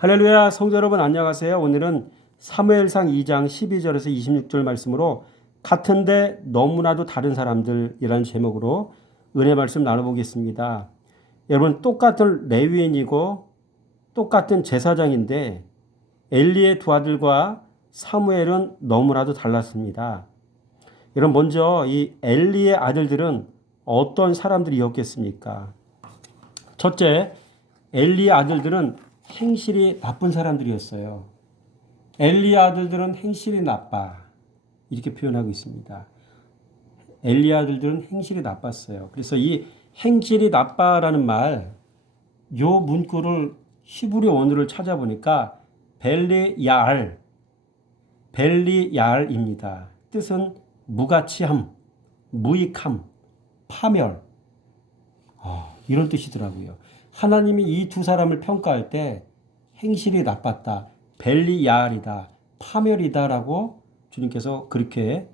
할렐루야, 성도 여러분 안녕하세요. 오늘은 사무엘상 2장 12절에서 26절 말씀으로 같은데 너무나도 다른 사람들이라는 제목으로 은혜 말씀 나눠보겠습니다. 여러분, 똑같은 레위인이고 똑같은 제사장인데 엘리의 두 아들과 사무엘은 너무나도 달랐습니다. 여러분, 먼저 이 엘리의 아들들은 어떤 사람들이었겠습니까? 첫째, 엘리의 아들들은 행실이 나쁜 사람들이었어요. 엘리의 아들들은 행실이 나빠. 이렇게 표현하고 있습니다. 엘리의 아들들은 행실이 나빴어요. 그래서 이 행실이 나빠라는 말, 요 문구를 히브리 원어를 찾아보니까 벨리야알입니다. 뜻은 무가치함, 무익함, 파멸. 이런 뜻이더라고요. 하나님이 이 두 사람을 평가할 때 행실이 나빴다, 벨리야알이다, 파멸이다라고 주님께서 그렇게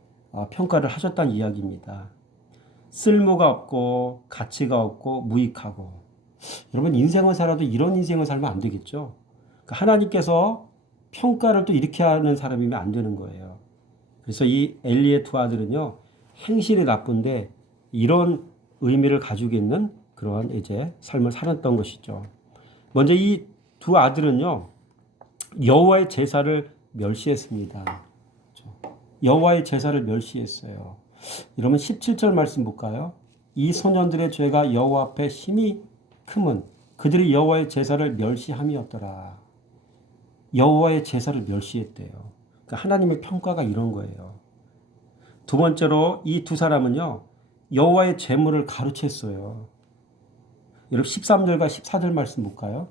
평가를 하셨다는 이야기입니다. 쓸모가 없고 가치가 없고 무익하고. 여러분, 인생을 살아도 이런 인생을 살면 안 되겠죠. 그러니까 하나님께서 평가를 또 이렇게 하는 사람이면 안 되는 거예요. 그래서 이 엘리의 두 아들은요, 행실이 나쁜데 이런 의미를 가지고 있는 그러한 이제 삶을 살았던 것이죠. 먼저 이 두 아들은요, 여호와의 제사를 멸시했습니다. 여호와의 제사를 멸시했어요. 여러분 17절 말씀 볼까요? 이 소년들의 죄가 여호와 앞에 심히 크면 그들이 여호와의 제사를 멸시함이었더라. 여호와의 제사를 멸시했대요. 그러니까 하나님의 평가가 이런 거예요. 두 번째로 이 두 사람은요, 여호와의 제물을 가르쳤어요. 여러분 13절과 14절 말씀 볼까요?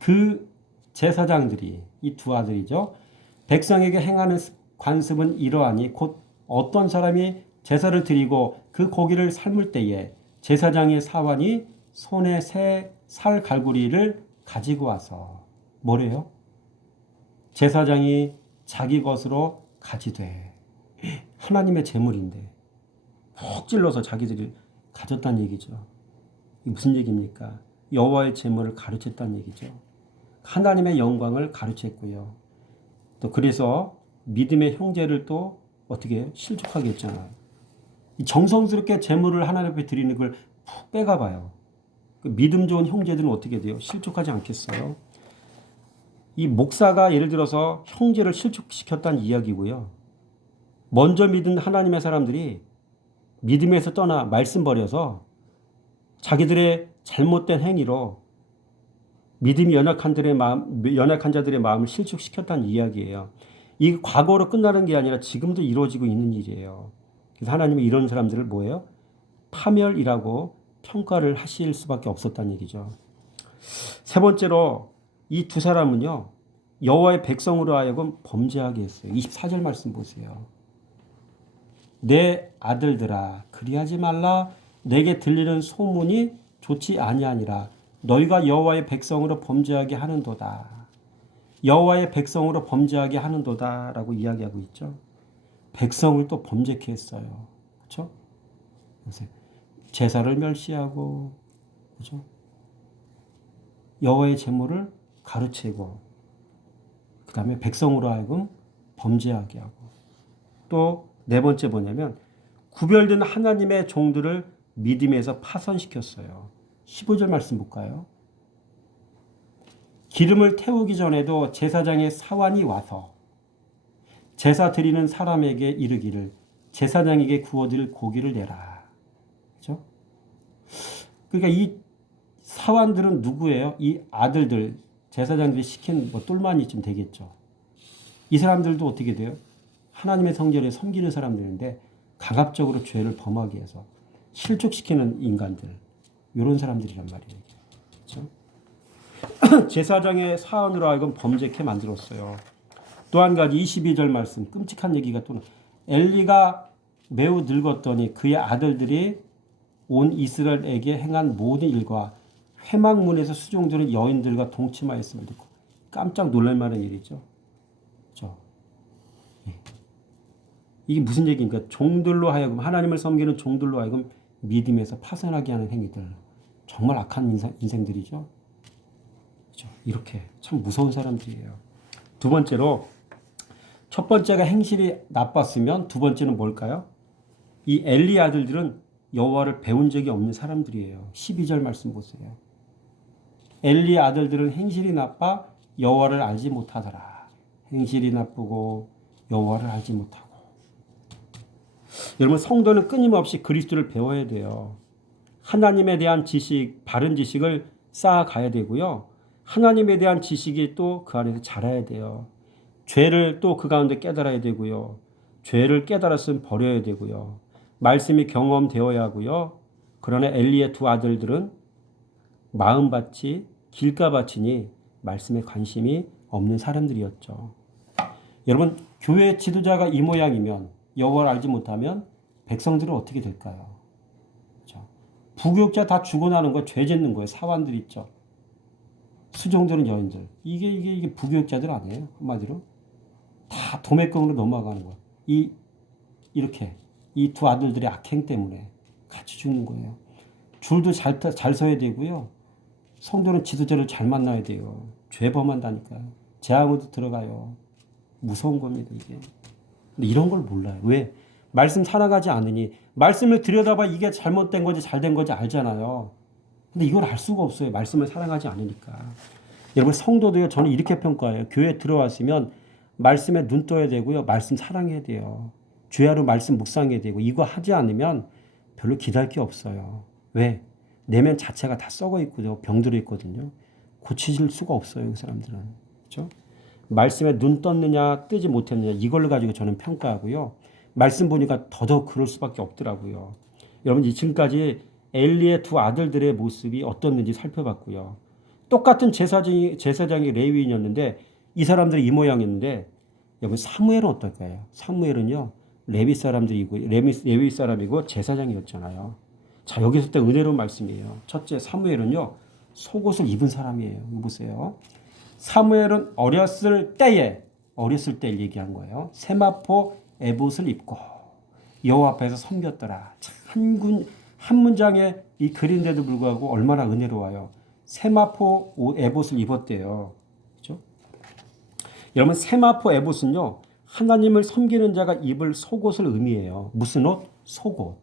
그 제사장들이, 이 두 아들이죠, 백성에게 행하는 관습은 이러하니 곧 어떤 사람이 제사를 드리고 그 고기를 삶을 때에 제사장의 사환이 손에 새 살 갈고리를 가지고 와서 뭐래요? 제사장이 자기 것으로 가지되. 하나님의 제물인데 푹 찔러서 자기들이 가졌다는 얘기죠. 이게 무슨 얘기입니까? 여호와의 제물을 가르쳤다는 얘기죠. 하나님의 영광을 가르쳤고요. 또 그래서 믿음의 형제를 또 어떻게 실족하게 했잖아요. 정성스럽게 제물을 하나님 앞에 드리는 걸 푹 빼가봐요. 믿음 좋은 형제들은 어떻게 돼요? 실족하지 않겠어요? 이 목사가 예를 들어서 형제를 실족시켰다는 이야기고요. 먼저 믿은 하나님의 사람들이 믿음에서 떠나 말씀 버려서 자기들의 잘못된 행위로 믿음이 연약한 자들의 마음을 실축시켰다는 이야기예요. 이 과거로 끝나는 게 아니라 지금도 이루어지고 있는 일이에요. 그래서 하나님은 이런 사람들을 뭐예요? 파멸이라고 평가를 하실 수밖에 없었다는 얘기죠. 세 번째로 이 두 사람은요, 여호와의 백성으로 하여금 범죄하게 했어요. 24절 말씀 보세요. 내 아들들아, 그리하지 말라. 내게 들리는 소문이 좋지 아니하니라. 너희가 여호와의 백성으로 범죄하게 하는도다. 여호와의 백성으로 범죄하게 하는도다라고 이야기하고 있죠. 백성을 또 범죄케 했어요. 그렇죠? 제사를 멸시하고, 그렇죠? 여호와의 제물을 가르치고, 그 다음에 백성으로 하여금 범죄하게 하고, 또 네 번째 뭐냐면 구별된 하나님의 종들을 믿음에서 파선시켰어요. 15절 말씀 볼까요? 기름을 태우기 전에도 제사장의 사환이 와서 제사 드리는 사람에게 이르기를 제사장에게 구워드릴 고기를 내라. 그렇죠? 그러니까 이 사환들은 누구예요? 이 아들들, 제사장들이 시킨 똘마니쯤 되겠죠. 이 사람들도 어떻게 돼요? 하나님의 성전에 섬기는 사람들인데 강압적으로 죄를 범하게 해서 실족시키는 인간들, 이런 사람들이란 말이에요. 그렇죠? 제사장의 사원으로 하여금 범죄케 만들었어요. 또 한 가지 22절 말씀, 끔찍한 얘기가 또, 엘리가 매우 늙었더니 그의 아들들이 온 이스라엘에게 행한 모든 일과 회막문에서 수종드는 여인들과 동침하였음을 듣고 깜짝 놀랄 만한 일이죠. 그렇죠? 이게 무슨 얘기입니까? 종들로 하여금, 하나님을 섬기는 종들로 하여금 믿음에서 파선하게 하는 행위들. 정말 악한 인생들이죠. 그죠? 이렇게 참 무서운 사람들이에요. 두 번째로, 첫 번째가 행실이 나빴으면 두 번째는 뭘까요? 이 엘리 아들들은 여호와를 배운 적이 없는 사람들이에요. 12절 말씀 보세요. 엘리 아들들은 행실이 나빠 여호와를 알지 못하더라. 행실이 나쁘고 여호와를 알지 못하고. 여러분, 성도는 끊임없이 그리스도를 배워야 돼요. 하나님에 대한 지식, 바른 지식을 쌓아가야 되고요. 하나님에 대한 지식이 또 그 안에서 자라야 돼요. 죄를 또 그 가운데 깨달아야 되고요. 죄를 깨달았으면 버려야 되고요. 말씀이 경험되어야 하고요. 그러나 엘리의 두 아들들은 마음밭이 길가밭이니 말씀에 관심이 없는 사람들이었죠. 여러분, 교회 지도자가 이 모양이면, 여호와를 알지 못하면 백성들은 어떻게 될까요? 그렇죠? 부교육자 다 죽어나는 거, 죄 짓는 거예요. 사관들 있죠. 수종들은 여인들. 이게 부교육자들 아니에요? 한마디로. 다 도매금으로 넘어가는 거예요. 이렇게 이 두 아들들의 악행 때문에 같이 죽는 거예요. 줄도 잘 서야 되고요. 성도는 지도자를 잘 만나야 돼요. 죄 범한다니까요. 재앙으로 들어가요. 무서운 겁니다, 이게. 근데 이런 걸 몰라요. 왜? 말씀 살아가지 않으니. 말씀을 들여다봐 이게 잘못된 건지 잘된 건지 알잖아요. 근데 이걸 알 수가 없어요. 말씀을 사랑하지 않으니까. 여러분, 성도도요, 저는 이렇게 평가해요. 교회에 들어왔으면 말씀에 눈 떠야 되고요. 말씀 사랑해야 돼요. 주야로 말씀 묵상해야 되고, 이거 하지 않으면 별로 기대할 게 없어요. 왜? 내면 자체가 다 썩어 있고요. 병들어 있거든요. 고치질 수가 없어요, 그 사람들은. 그렇죠? 말씀에 눈 떴느냐, 뜨지 못했느냐, 이걸 가지고 저는 평가하고요. 말씀 보니까 더더욱 그럴 수밖에 없더라고요. 여러분, 지금까지 엘리의 두 아들들의 모습이 어떻는지 살펴봤고요. 똑같은 제사장이 레위인이었는데 이 사람들이 이 모양이었는데, 여러분, 사무엘은 어떨까요? 사무엘은요, 레위 사람들이고, 레위 사람이고 제사장이었잖아요. 자, 여기서 또 은혜로운 말씀이에요. 첫째, 사무엘은요, 속옷을 입은 사람이에요. 이거 보세요. 사무엘은 어렸을 때를 얘기한 거예요. 세마포 에봇을 입고 여호와 앞에서 섬겼더라. 한 문장에 이 글인데도 불구하고 얼마나 은혜로워요. 세마포 에봇을 입었대요. 그렇죠? 여러분, 세마포 에봇은요, 하나님을 섬기는 자가 입을 속옷을 의미해요. 무슨 옷? 속옷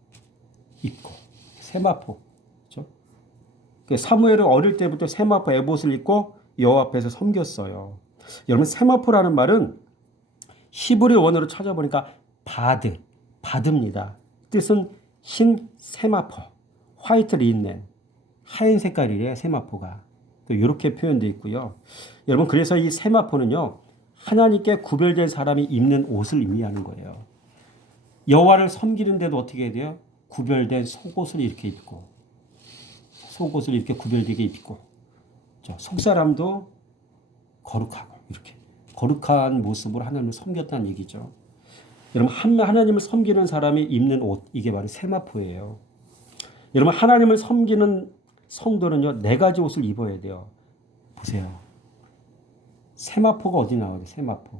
입고. 세마포. 그렇죠? 사무엘은 어릴 때부터 세마포 에봇을 입고 여호와 앞에서 섬겼어요. 여러분, 세마포라는 말은 히브리 원어로 찾아보니까 바드입니다. 뜻은 흰 세마포, 화이트 린넨, 하얀 색깔이래요, 세마포가. 이렇게 표현되어 있고요. 여러분, 그래서 이 세마포는요, 하나님께 구별된 사람이 입는 옷을 의미하는 거예요. 여호와를 섬기는데도 어떻게 해야 돼요? 구별된 속옷을 이렇게 입고, 속옷을 이렇게 구별되게 입고, 속사람도 거룩하고, 이렇게 거룩한 모습으로 하나님을 섬겼다는 얘기죠. 여러분, 하나님을 섬기는 사람이 입는 옷, 이게 바로 세마포예요. 여러분, 하나님을 섬기는 성도는요, 4가지 옷을 입어야 돼요. 보세요. 세마포가 어디 나와요? 세마포.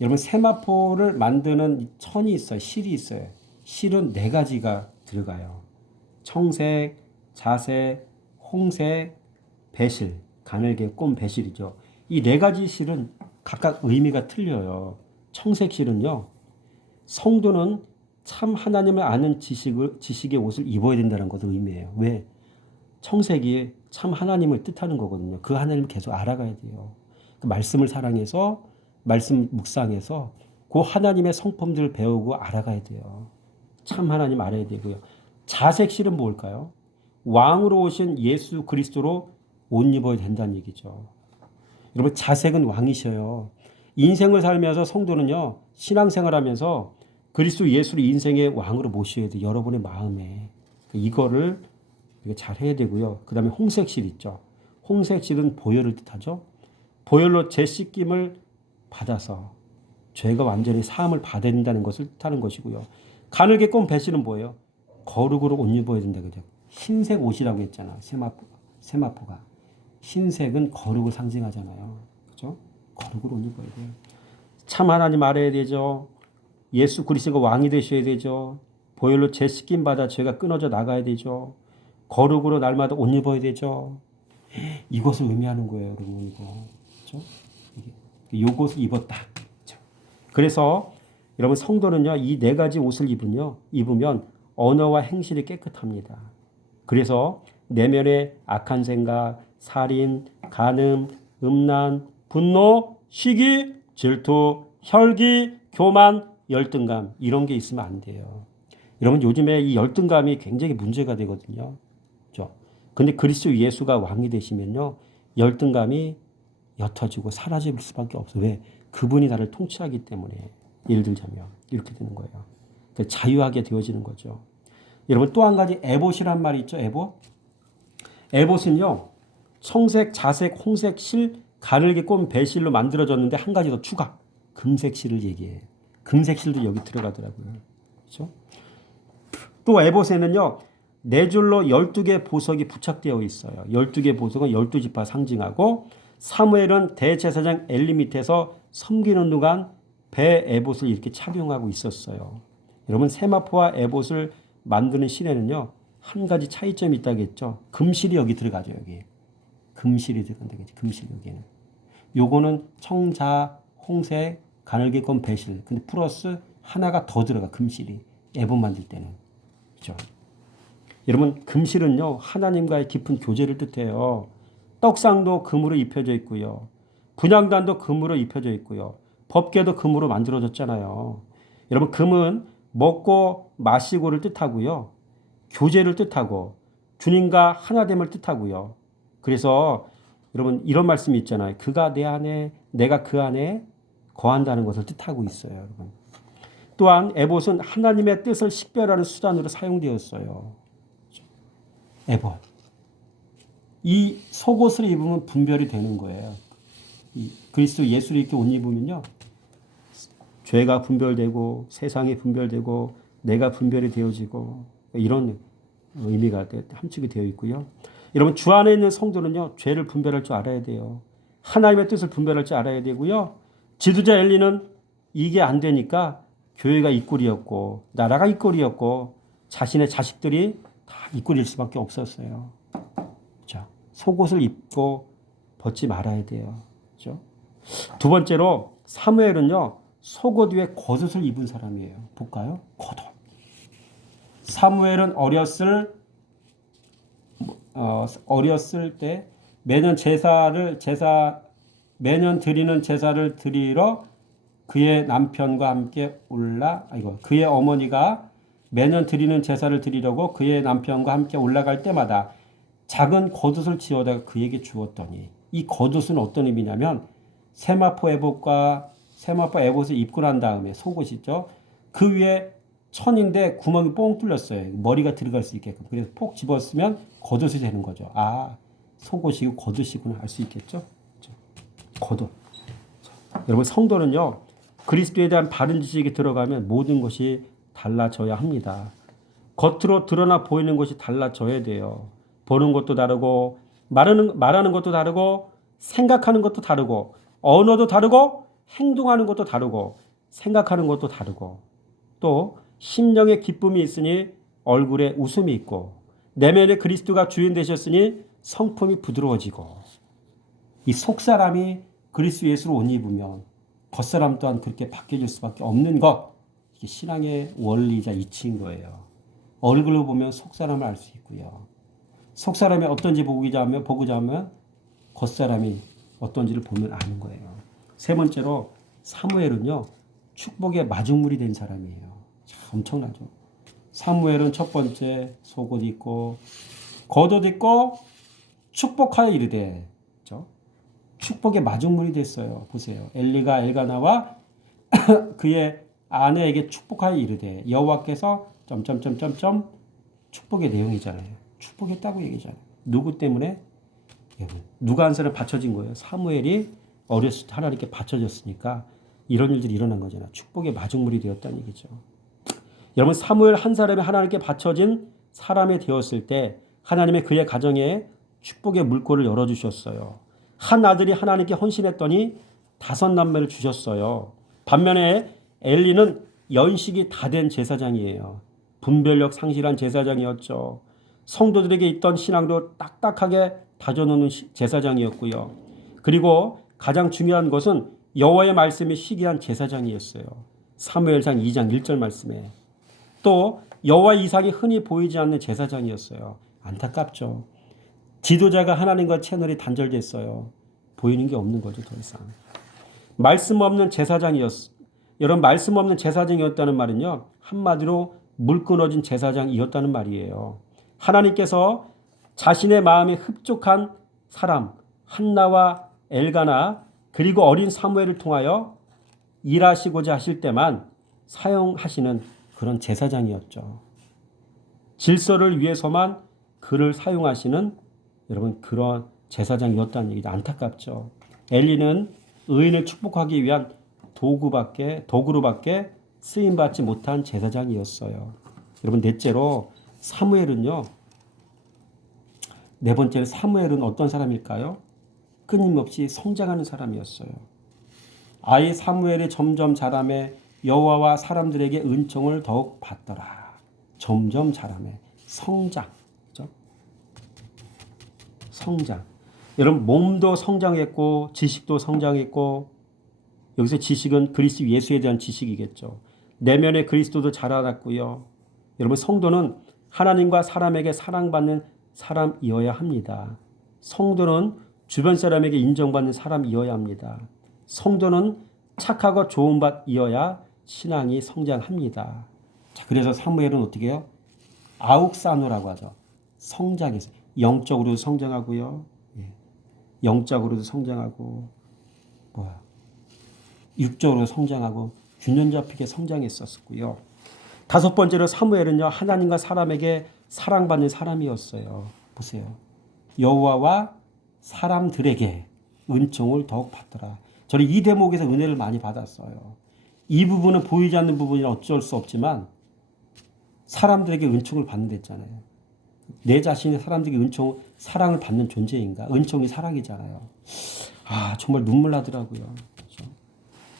여러분, 세마포를 만드는 천이 있어요. 실이 있어요. 실은 4가지가 들어가요. 청색, 자색, 홍색, 배실, 가늘게 꼰 배실이죠. 이 4가지 실은 각각 의미가 틀려요. 청색 실은요, 성도는 참 하나님을 아는 지식의 옷을 입어야 된다는 것을 의미해요. 왜? 청색이 참 하나님을 뜻하는 거거든요. 그 하나님을 계속 알아가야 돼요. 그 말씀을 사랑해서, 말씀 묵상해서 그 하나님의 성품들을 배우고 알아가야 돼요. 참 하나님 알아야 되고요. 자색실은 뭘까요? 왕으로 오신 예수 그리스도로 옷 입어야 된다는 얘기죠. 여러분, 자색은 왕이셔요. 인생을 살면서 성도는요, 신앙생활하면서 그리스도 예수를 인생의 왕으로 모셔야 돼요. 여러분의 마음에. 이거를 잘 해야 되고요. 그 다음에 홍색실 있죠. 홍색실은 보혈을 뜻하죠. 보혈로 제 씻김을 받아서 죄가 완전히 사함을 받아야 된다는 것을 뜻하는 것이고요. 가늘게 꼰 배실은 뭐예요? 거룩으로 옷 입어야 된다. 그죠? 흰색 옷이라고 했잖아. 세마포가. 흰색은 거룩을 상징하잖아요. 그죠? 거룩으로 옷 입어야 돼요. 참 하나님 알아야 되죠. 예수 그리스도가 왕이 되셔야 되죠. 보혈로 제 씻김 받아 죄가 끊어져 나가야 되죠. 거룩으로 날마다 옷 입어야 되죠. 이것을 의미하는 거예요, 여러분. 이거 그렇죠? 요것을 입었다. 그렇죠? 그래서 여러분 성도는요, 이 네 가지 옷을 입으면 언어와 행실이 깨끗합니다. 그래서 내면의 악한 생각, 살인, 간음, 음란, 분노, 시기, 질투, 혈기, 교만, 열등감 이런 게 있으면 안 돼요. 여러분 요즘에 이 열등감이 굉장히 문제가 되거든요. 그렇죠? 근데 그리스도 예수가 왕이 되시면요, 열등감이 옅어지고 사라질 수밖에 없어요. 왜? 그분이 나를 통치하기 때문에. 예를 들자면 이렇게 되는 거예요. 그러니까 자유하게 되어지는 거죠. 여러분 또 한 가지 에봇이란 말이 있죠. 에봇. 에봇은요, 청색, 자색, 홍색, 실, 가늘게 꼰 배실로 만들어졌는데 한 가지 더 추가. 금색 실을 얘기해요. 금색 실도 여기 들어가더라고요. 그렇죠? 또 에봇에는요, 네 줄로 12개 보석이 부착되어 있어요. 12개 보석은 12지파 상징하고, 사무엘은 대제사장 엘리 밑에서 섬기는 동안 배 에봇을 이렇게 착용하고 있었어요. 여러분 세마포와 에봇을 만드는 실에는요, 한 가지 차이점이 있다겠죠. 금실이 여기 들어가죠. 여기 금실이 들어간다겠지. 금실 여기는. 요거는 청자, 홍색, 가늘게 꼰 배실. 근데 플러스 하나가 더 들어가. 금실이 에봇 만들 때는. 그렇죠? 여러분 금실은요, 하나님과의 깊은 교제를 뜻해요. 떡상도 금으로 입혀져 있고요. 분향단도 금으로 입혀져 있고요. 법궤도 금으로 만들어졌잖아요. 여러분 금은 먹고 마시고를 뜻하고요. 교제를 뜻하고 주님과 하나됨을 뜻하고요. 그래서 여러분 이런 말씀이 있잖아요. 그가 내 안에 내가 그 안에 거한다는 것을 뜻하고 있어요. 여러분. 또한 에봇은 하나님의 뜻을 식별하는 수단으로 사용되었어요. 에봇. 이 속옷을 입으면 분별이 되는 거예요. 이 그리스도 예수를 이렇게 옷 입으면요, 죄가 분별되고 세상이 분별되고 내가 분별이 되어지고 이런 의미가 함축이 되어 있고요. 여러분 주 안에 있는 성도는요, 죄를 분별할 줄 알아야 돼요. 하나님의 뜻을 분별할 줄 알아야 되고요. 지도자 엘리는 이게 안 되니까 교회가 이꼴이었고 나라가 이꼴이었고 자신의 자식들이 다 이꼴일 수밖에 없었어요. 자, 속옷을 입고 벗지 말아야 돼요. 그렇죠? 두 번째로 사무엘은요, 속옷 위에 겉옷을 입은 사람이에요. 볼까요? 겉옷. 사무엘은 어렸을 때 매년 드리는 제사를 드리러 그의 남편과 함께 그의 어머니가 매년 드리는 제사를 드리려고 그의 남편과 함께 올라갈 때마다 작은 겉옷을 지어다가 그에게 주었더니, 이 겉옷은 어떤 의미냐면 세마포 에봇을 입고 난 다음에 속옷이죠. 그 위에 천인데 구멍이 뽕 뚫렸어요. 머리가 들어갈 수 있게끔. 그래서 폭 집었으면 겉옷이 되는 거죠. 아, 속옷이고 겉옷이구나 알 수 있겠죠. 겉옷. 여러분 성도는요, 그리스도에 대한 바른 지식이 들어가면 모든 것이 달라져야 합니다. 겉으로 드러나 보이는 것이 달라져야 돼요. 보는 것도 다르고 말하는 것도 다르고 생각하는 것도 다르고 언어도 다르고 행동하는 것도 다르고 생각하는 것도 다르고 또 심령에 기쁨이 있으니 얼굴에 웃음이 있고 내면에 그리스도가 주인 되셨으니 성품이 부드러워지고, 이 속사람이 그리스도 예수로 옷 입으면 겉사람 또한 그렇게 바뀌어질 수밖에 없는 것, 이게 신앙의 원리이자 이치인 거예요. 얼굴로 보면 속사람을 알 수 있고요. 속사람이 어떤지 보고자 하면 겉사람이 어떤지를 보면 아는 거예요. 세 번째로 사무엘은요, 축복의 마중물이 된 사람이에요. 참 엄청나죠. 사무엘은 첫 번째 속옷 입고 겉옷 입고 축복하여 이르되, 그렇죠? 축복의 마중물이 됐어요. 보세요. 엘리가 엘가나와 그의 아내에게 축복하여 이르되 여호와께서 점점점점점 축복의 내용이잖아요. 축복했다고 얘기잖아요. 누구 때문에? 누가 한 사람 바쳐진 거예요. 사무엘이 어렸을 때 하나님께 바쳐졌으니까 이런 일들이 일어난 거잖아요. 축복의 마중물이 되었다는 얘기죠. 여러분 사무엘 한 사람이 하나님께 바쳐진 사람이 되었을 때 하나님의 그의 가정에 축복의 물꼬를 열어주셨어요. 한 아들이 하나님께 헌신했더니 5 남매를 주셨어요. 반면에 엘리는 연식이 다 된 제사장이에요. 분별력 상실한 제사장이었죠. 성도들에게 있던 신앙도 딱딱하게 다져놓는 제사장이었고요. 그리고 가장 중요한 것은 여호와의 말씀이 시기한 제사장이었어요. 사무엘상 2장 1절 말씀에. 또 여호와의 이상이 흔히 보이지 않는 제사장이었어요. 안타깝죠. 지도자가 하나님과 채널이 단절됐어요. 보이는 게 없는 거죠, 더 이상. 말씀 없는 제사장이었어요. 여러분, 말씀 없는 제사장이었다는 말은요, 한마디로 물 끊어진 제사장이었다는 말이에요. 하나님께서 자신의 마음에 흡족한 사람 한나와 엘가나 그리고 어린 사무엘을 통하여 일하시고자 하실 때만 사용하시는 그런 제사장이었죠. 질서를 위해서만 그를 사용하시는 여러분 그런 제사장이었다는 얘기죠. 안타깝죠. 엘리는 의인을 축복하기 위한 도구로밖에 쓰임받지 못한 제사장이었어요. 여러분, 넷째로 사무엘은요. 네 번째로 사무엘은 어떤 사람일까요? 끊임없이 성장하는 사람이었어요. 아이 사무엘이 점점 자라매 여호와와 사람들에게 은총을 더욱 받더라. 점점 자라매 성장. 그렇죠? 성장. 여러분, 몸도 성장했고 지식도 성장했고, 여기서 지식은 그리스도 예수에 대한 지식이겠죠. 내면의 그리스도도 자라났고요. 여러분, 성도는 하나님과 사람에게 사랑받는 사람이어야 합니다. 성도는 주변 사람에게 인정받는 사람이어야 합니다. 성도는 착하고 좋은 밭이어야 신앙이 성장합니다. 자, 그래서 사무엘은 어떻게 해요? 아욱사노라고 하죠. 성장해서 영적으로도 성장하고요. 영적으로도 성장하고 육적으로 성장하고 균형 잡히게 성장했었고요. 다섯 번째로 사무엘은요, 하나님과 사람에게 사랑받는 사람이었어요. 보세요. 여호와와 사람들에게 은총을 더욱 받더라. 저는 이 대목에서 은혜를 많이 받았어요. 이 부분은 보이지 않는 부분이라 어쩔 수 없지만 사람들에게 은총을 받는 데 있잖아요. 내 자신이 사람들에게 사랑을 받는 존재인가? 은총이 사랑이잖아요. 정말 눈물 나더라고요. 그렇죠?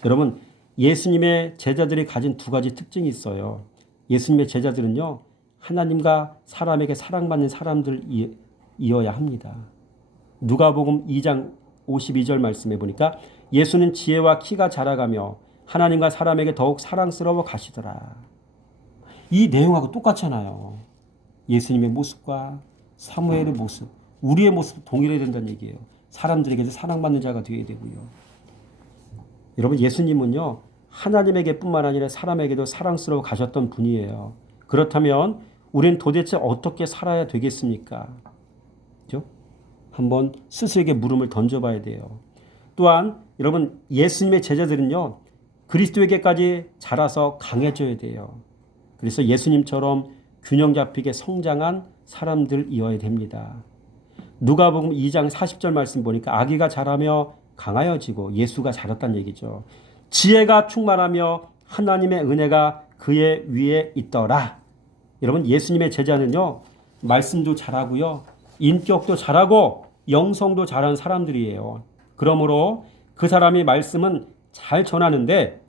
여러분, 예수님의 제자들이 가진 두 가지 특징이 있어요. 예수님의 제자들은요, 하나님과 사람에게 사랑받는 사람들이어야 합니다. 누가복음 2장 52절 말씀해 보니까 예수는 지혜와 키가 자라가며 하나님과 사람에게 더욱 사랑스러워 가시더라. 이 내용하고 똑같잖아요. 예수님의 모습과 사무엘의 모습, 우리의 모습 동일해야 된다는 얘기예요. 사람들에게도 사랑받는 자가 되어야 되고요. 여러분, 예수님은요, 하나님에게 뿐만 아니라 사람에게도 사랑스러워 가셨던 분이에요. 그렇다면 우리는 도대체 어떻게 살아야 되겠습니까? 그렇죠? 한번 스스로에게 물음을 던져봐야 돼요. 또한 여러분, 예수님의 제자들은요, 그리스도에게까지 자라서 강해져야 돼요. 그래서 예수님처럼 균형 잡히게 성장한 사람들이어야 됩니다. 누가복음 2장 40절 말씀 보니까 아기가 자라며 강하여지고 예수가 자랐다는 얘기죠. 지혜가 충만하며 하나님의 은혜가 그의 위에 있더라. 여러분, 예수님의 제자는요, 말씀도 잘하고요, 인격도 잘하고 영성도 잘하는 사람들이에요. 그러므로 그 사람이 말씀은 잘 전하는데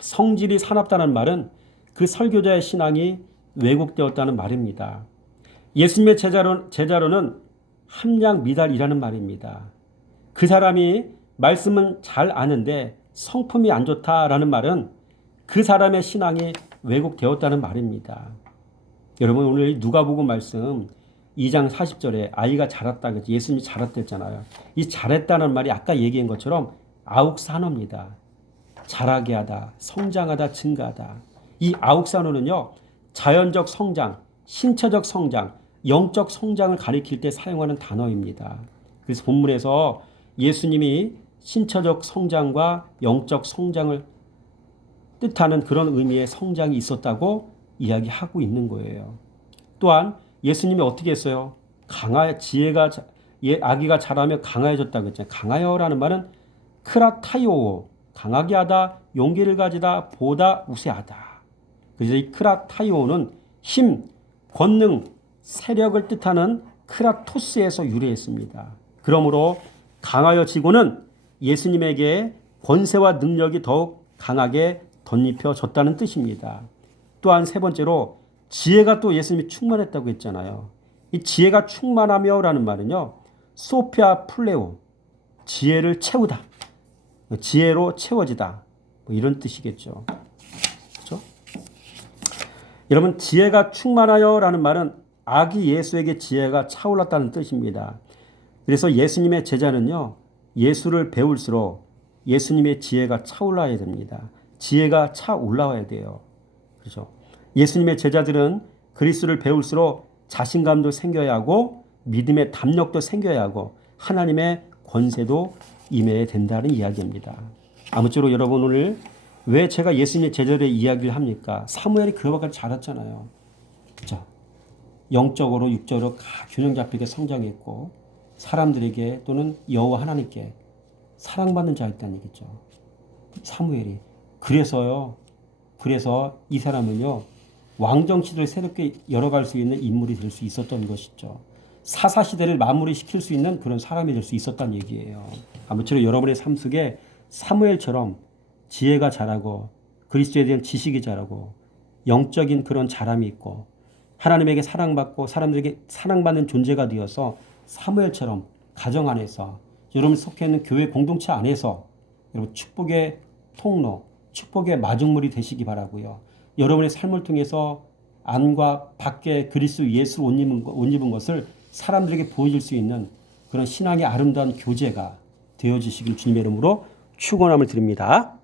성질이 사납다는 말은 그 설교자의 신앙이 왜곡되었다는 말입니다. 예수님의 제자로는 함량미달이라는 말입니다. 그 사람이 말씀은 잘 아는데 성품이 안 좋다라는 말은 그 사람의 신앙이 왜곡되었다는 말입니다. 여러분, 오늘 누가복음 말씀 2장 40절에 아이가 자랐다, 예수님이 자랐다 했잖아요. 이 잘했다는 말이 아까 얘기한 것처럼 아욱산어입니다. 자라게 하다, 성장하다, 증가하다. 이 아욱산어는요, 자연적 성장, 신체적 성장, 영적 성장을 가리킬 때 사용하는 단어입니다. 그래서 본문에서 예수님이 신체적 성장과 영적 성장을 뜻하는 그런 의미의 성장이 있었다고 이야기하고 있는 거예요. 또한 예수님이 어떻게 했어요? 아기가 자라며 강하여졌다고 했잖아요. 강하여라는 말은 크라타요, 강하게 하다, 용기를 가지다, 보다 우세하다. 그래서 이 크라타요는 힘, 권능, 세력을 뜻하는 크라토스에서 유래했습니다. 그러므로 강하여지고는 예수님에게 권세와 능력이 더욱 강하게 덧입혀졌다는 뜻입니다. 또한 세 번째로 지혜가 또 예수님이 충만했다고 했잖아요. 이 지혜가 충만하며라는 말은요, 소피아 플레오, 지혜를 채우다, 지혜로 채워지다, 뭐 이런 뜻이겠죠. 그렇죠? 여러분, 지혜가 충만하여라는 말은 아기 예수에게 지혜가 차올랐다는 뜻입니다. 그래서 예수님의 제자는요, 예수를 배울수록 예수님의 지혜가 차올라야 됩니다. 지혜가 차올라와야 돼요. 그렇죠? 예수님의 제자들은 그리스도를 배울수록 자신감도 생겨야 하고 믿음의 담력도 생겨야 하고 하나님의 권세도 임해야 된다는 이야기입니다. 아무쪼록 여러분, 오늘 왜 제가 예수님의 제자들의 이야기를 합니까? 사무엘이 그거밖에 잘했잖아요. 그렇죠? 영적으로 육적으로 균형 잡히게 성장했고 사람들에게 또는 여호와 하나님께 사랑받는 자였다는 얘기죠. 사무엘이. 그래서 이 사람은요, 왕정 시대를 새롭게 열어갈 수 있는 인물이 될 수 있었던 것이죠. 사사시대를 마무리시킬 수 있는 그런 사람이 될 수 있었다는 얘기예요. 아무쪼록 여러분의 삶 속에 사무엘처럼 지혜가 자라고 그리스도에 대한 지식이 자라고 영적인 그런 자람이 있고 하나님에게 사랑받고 사람들에게 사랑받는 존재가 되어서 사무엘처럼 가정 안에서 여러분 속해 있는 교회 공동체 안에서 여러분 축복의 통로, 축복의 마중물이 되시기 바라고요. 여러분의 삶을 통해서 안과 밖에 그리스도 예수를 옷 입은 것을 사람들에게 보여줄 수 있는 그런 신앙의 아름다운 교제가 되어지시길 주님의 이름으로 축원함을 드립니다.